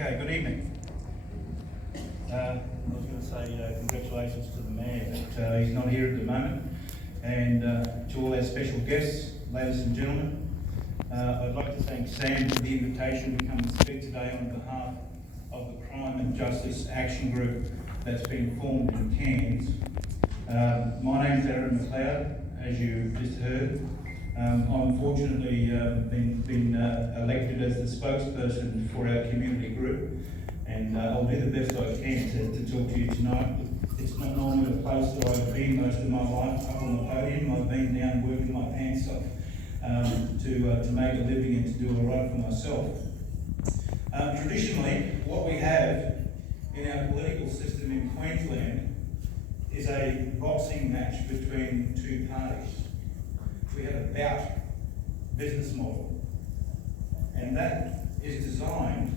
Okay, good evening. I was going to say congratulations to the mayor that he's not here at the moment, and to all our special guests, ladies and gentlemen. I'd like to thank Sam for the invitation to come and speak today on behalf of the Crime and Justice Action Group that's been formed in Cairns. My name's Aaron McLeod, as you just heard. I'm fortunately been elected as the spokesperson for our community group, and I'll do the best I can to talk to you tonight. It's not normally a place that I've been most of my life, up on the podium. I've been down working my pants off to make a living and to do all right for myself. Traditionally, what we have in our political system in Queensland is a boxing match between two parties. We have a bout business model, and that is designed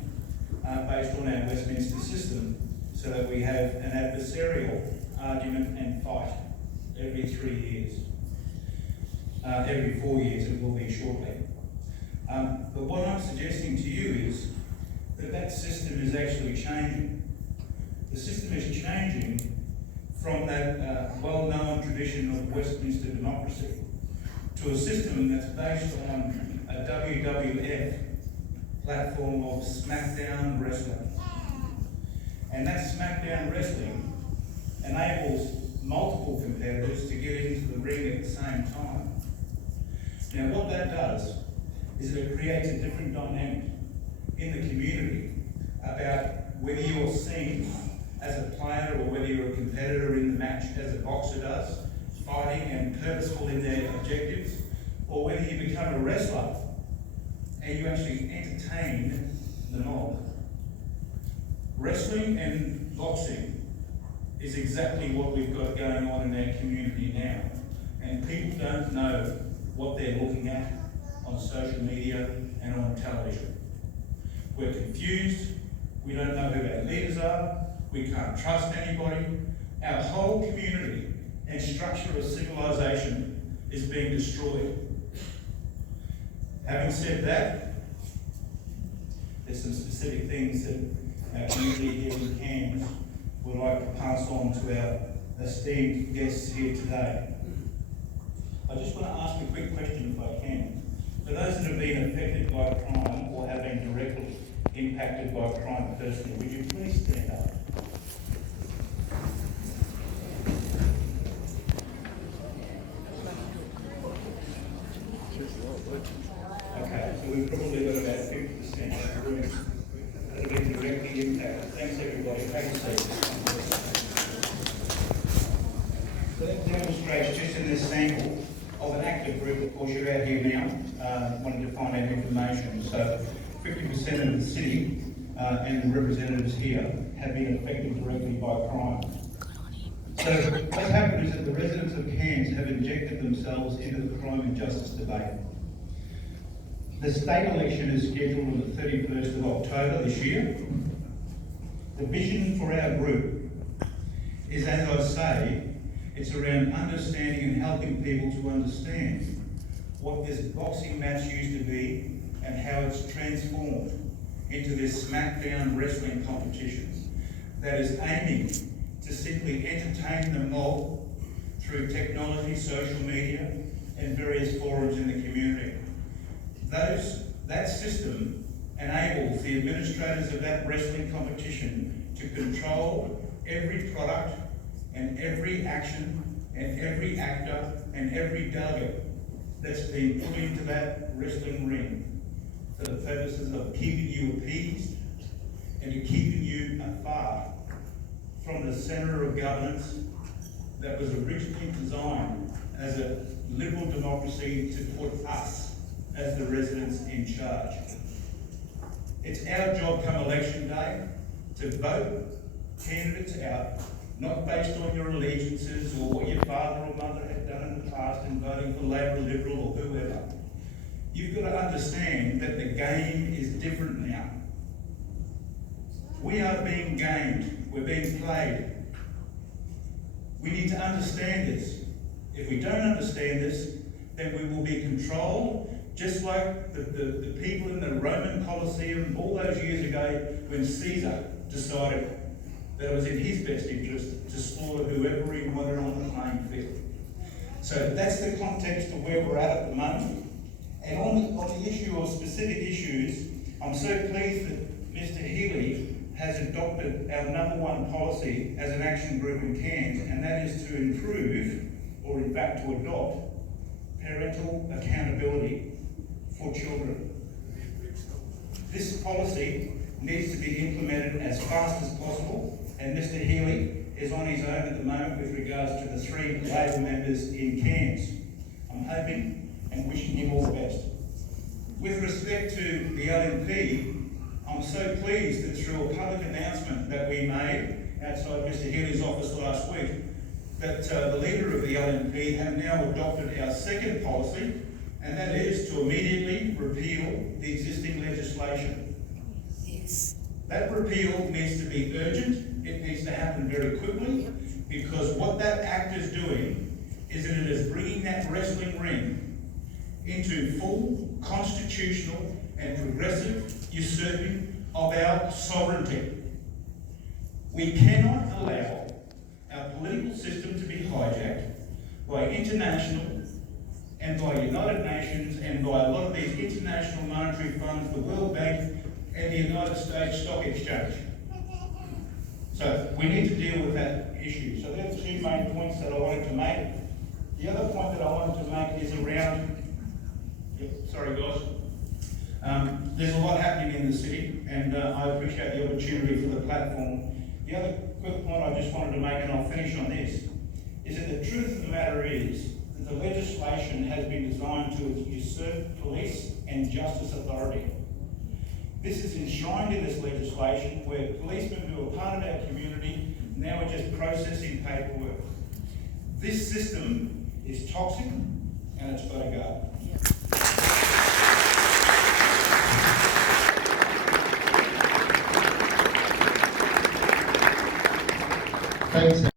based on our Westminster system so that we have an adversarial argument and fight every 3 years. Every 4 years it will be shortly. But what I'm suggesting to you is that that system is actually changing. The system is changing from that well-known tradition of Westminster democracy to a system that's based on a WWF platform of SmackDown wrestling. And that SmackDown wrestling enables multiple competitors to get into the ring at the same time. Now what that does is it creates a different dynamic in the community about whether you're seen as a player or whether you're a competitor in the match as a boxer does, fighting and purposeful in their objectives, or whether you become a wrestler and you actually entertain the mob. Wrestling and boxing is exactly what we've got going on in our community now, and people don't know what they're looking at on social media and on television. We're confused, we don't know who our leaders are, we can't trust anybody. Our whole community and structure of civilization is being destroyed. Having said that, there's some specific things that our community here in Cairns would like to pass on to our esteemed guests here today. I just want to ask a quick question if I can. For those that have been affected by crime or have been directly impacted by crime personally, would you please stand up? Okay, so we've probably got about 50% of the room that have been directly impacted. Thanks everybody. Take a seat. So that demonstrates just in this sample of an active group. Of course, you're out here now wanting to find out information. So 50% of the city and the representatives here have been affected directly by crime. So what's happened is that the residents of Cairns have injected themselves into the crime and justice debate. The state election is scheduled on the 31st of October this year. The vision for our group is, as I say, it's around understanding and helping people to understand what this boxing match used to be and how it's transformed into this SmackDown wrestling competition that is aiming to simply entertain the mob through technology, social media, and various forums in the community. That system enables the administrators of that wrestling competition to control every product and every action and every actor and every delegate that's been put into that wrestling ring for the purposes of keeping you appeased and to keeping you afar from the centre of governance that was originally designed as a liberal democracy to put us as the residents in charge. It's our job come election day to vote candidates out, not based on your allegiances or what your father or mother had done in the past in voting for Labor, Liberal or whoever. You've got to understand that the game is different now. We are being gamed, we're being played. We need to understand this. If we don't understand this, then we will be controlled Just like the people in the Roman Colosseum all those years ago when Caesar decided that it was in his best interest to slaughter whoever he wanted on the playing field. So that's the context of where we're at the moment. And on the issue of specific issues, I'm so pleased that Mr. Healy has adopted our #1 policy as an action group in Cairns, and that is to improve, or in fact to adopt, parental accountability for children. This policy needs to be implemented as fast as possible, and Mr. Healy is on his own at the moment with regards to the 3 Labor members in Cairns. I'm hoping and wishing him all the best. With respect to the LNP, I'm so pleased that through a public announcement that we made outside Mr. Healy's office last week, that the leader of the LNP have now adopted our 2nd policy, and that is to immediately repeal the existing legislation. Yes. That repeal needs to be urgent. It needs to happen very quickly, because what that act is doing is that it is bringing that wrestling ring into full constitutional and progressive usurping of our sovereignty. We cannot allow our political system to be hijacked by international and by United Nations and by a lot of these international monetary funds, the World Bank and the United States Stock Exchange. So we need to deal with that issue. So there's 2 main points that I wanted to make. The other point that I wanted to make is around, sorry guys, there's a lot happening in the city, and I appreciate the opportunity for the platform. The other quick point I just wanted to make, and I'll finish on this, is that the truth of the matter is that the legislation has been designed to usurp police and justice authority. This is enshrined in this legislation where policemen who are part of our community now are just processing paperwork. This system is toxic and it's got to go. Thanks.